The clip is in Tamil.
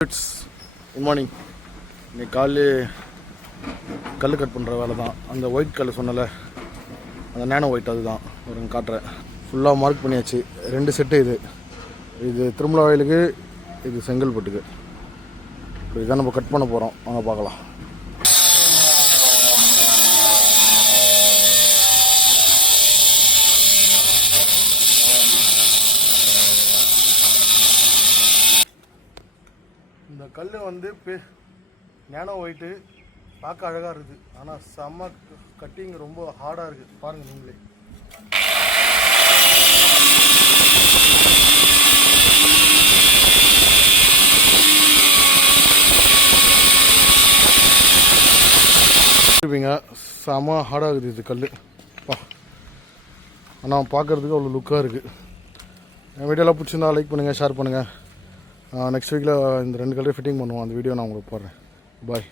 Good morning. இன்னைக்கு காலையில் கல் கட் பண்ணுற வேலை தான். அந்த ஒயிட் கல் சொன்னல, அந்த நேனோ ஒயிட் அதுதான் ஒரு காட்டுறேன். ஃபுல்லாக மார்க் பண்ணியாச்சு. 2 செட்டு. இது திருமலாவயலுக்கு, இது செங்கல்பட்டுக்கு. இப்போ இதான் நம்ம கட் பண்ண போகிறோம். வாங்க பார்க்கலாம். இந்த கல் வந்து நேனோ ஒயிட்டு பார்க்க அழகாக இருக்குது. ஆனால் செம்ம கட்டிங் ரொம்ப ஹார்டாக இருக்குது. பாருங்கள் நீங்களே. இருப்பீங்க, செம்ம ஹார்டாக இருக்குது இது கல். ஆனால் பார்க்குறதுக்கு அவ்வளோ லுக்காக இருக்குது. என் வீடியோலாம் பிடிச்சிருந்தா லைக் பண்ணுங்கள், ஷேர் பண்ணுங்கள். நெக்ஸ்ட் வீக்கில் இந்த 2 கலர் ஃபிட்டிங் பண்ணுவோம். அந்த வீடியோ நான் உங்களுக்கு போடுறேன். பாய்.